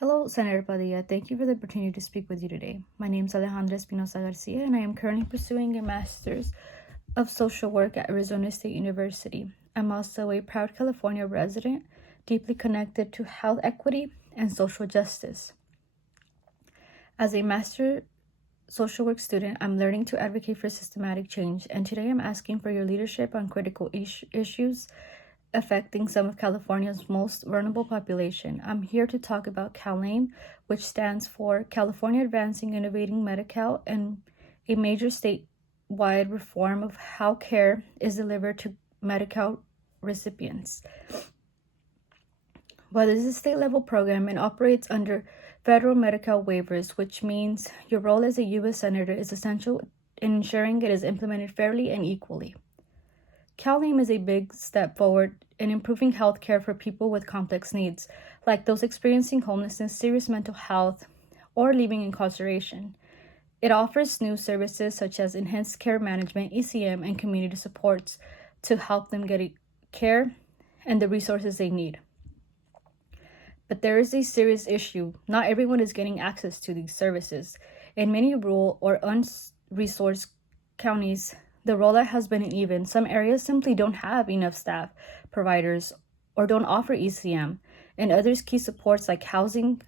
Hello, Senator Padilla. Thank you for the opportunity to speak with you today. My name is Alejandra Espinosa Garcia, and I am currently pursuing a Master's of Social Work at Arizona State University. I'm also a proud California resident, deeply connected to health equity and social justice. As a Master Social Work student, I'm learning to advocate for systematic change, and today I'm asking for your leadership on critical issues affecting some of California's most vulnerable population. I'm here to talk about CalAIM, which stands for California Advancing Innovating Medi-Cal, and a major statewide reform of how care is delivered to Medi-Cal recipients. While this is a state-level program, it operates under federal Medi-Cal waivers, which means your role as a U.S. Senator is essential in ensuring it is implemented fairly and equally. CalAIM is a big step forward in improving health care for people with complex needs, like those experiencing homelessness, serious mental health, or living incarceration. It offers new services such as enhanced care management, ECM, and community supports to help them get care and the resources they need. But there is a serious issue. Not everyone is getting access to these services. In many rural or unresourced counties, the rollout has been uneven. Some areas simply don't have enough staff, providers, or don't offer ECM, and others key supports like housing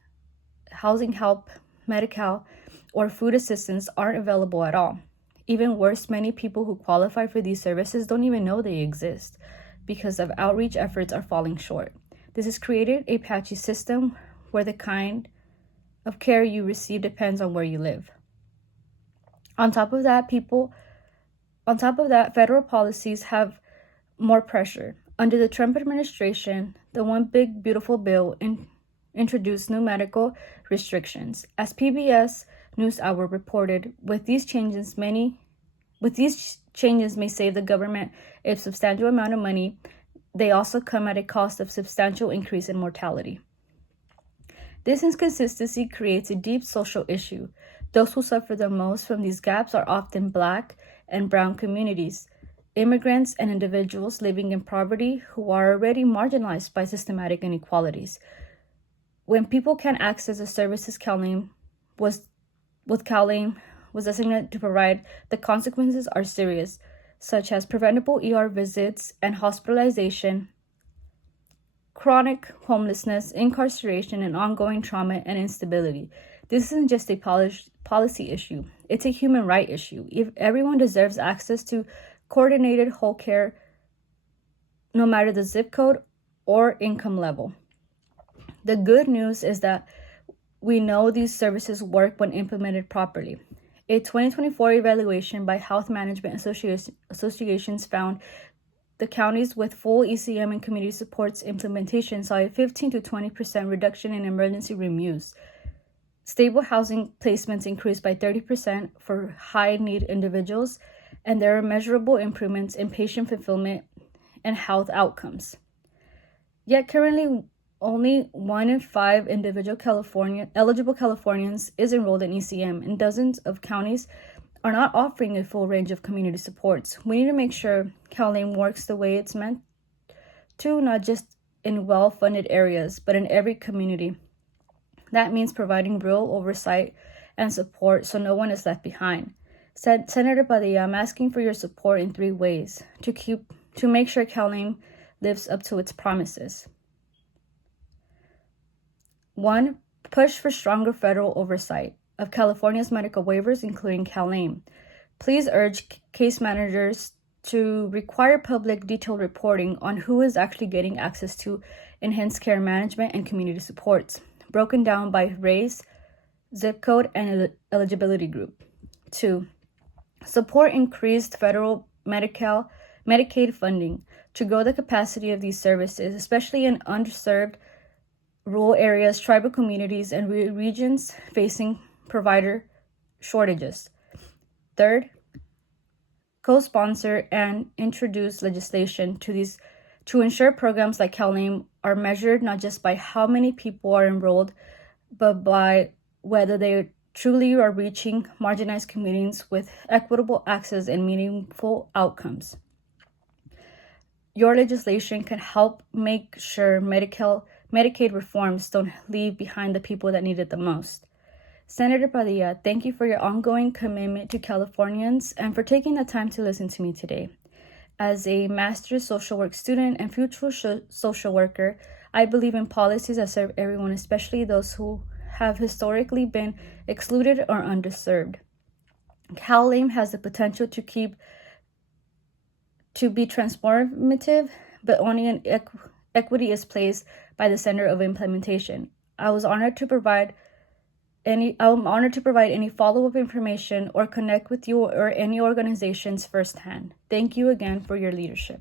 help, Medi-Cal, or food assistance aren't available at all. Even worse, many people who qualify for these services don't even know they exist because of outreach efforts are falling short. This has created a patchy system where the kind of care you receive depends on where you live. On top of that, federal policies have more pressure. Under the Trump administration, the One Big Beautiful Bill introduced new medical restrictions. As PBS NewsHour reported, with these changes may save the government a substantial amount of money. They also come at a cost of substantial increase in mortality. This inconsistency creates a deep social issue. Those who suffer the most from these gaps are often Black and Brown communities, immigrants, and individuals living in poverty who are already marginalized by systematic inequalities. When people can't access the services CalAIM was designated to provide, the consequences are serious, such as preventable ER visits and hospitalization, chronic homelessness, incarceration, and ongoing trauma and instability. This isn't just a policy issue, it's a human right issue. If everyone deserves access to coordinated whole care, no matter the zip code or income level. The good news is that we know these services work when implemented properly. A 2024 evaluation by Health Management Associations found the counties with full ECM and community supports implementation saw a 15 to 20% reduction in emergency room use. Stable housing placements increased by 30% for high-need individuals, and there are measurable improvements in patient fulfillment and health outcomes. Yet currently, only 1 in 5 eligible Californians is enrolled in ECM, and dozens of counties are not offering a full range of community supports. We need to make sure CalAIM works the way it's meant to, not just in well-funded areas, but in every community. That means providing real oversight and support so no one is left behind. Senator Padilla, I'm asking for your support in 3 ways to make sure CalAIM lives up to its promises. 1, push for stronger federal oversight of California's medical waivers, including CalAIM. Please urge case managers to require public detailed reporting on who is actually getting access to enhanced care management and community supports, broken down by race, zip code, and eligibility group. 2, support increased federal Medicaid funding to grow the capacity of these services, especially in underserved rural areas, tribal communities, and regions facing provider shortages. 3rd, co-sponsor and introduce legislation to ensure programs like CalAIM are measured not just by how many people are enrolled, but by whether they truly are reaching marginalized communities with equitable access and meaningful outcomes. Your legislation can help make sure Medi-Cal Medicaid reforms don't leave behind the people that need it the most. Senator Padilla, thank you for your ongoing commitment to Californians and for taking the time to listen to me today. As a master's social work student and future social worker, I believe in policies that serve everyone, especially those who have historically been excluded or underserved. CalAIM has the potential to be transformative, but only in equity is placed by the center of implementation. I'm honored to provide any follow-up information or connect with you or any organizations firsthand. Thank you again for your leadership.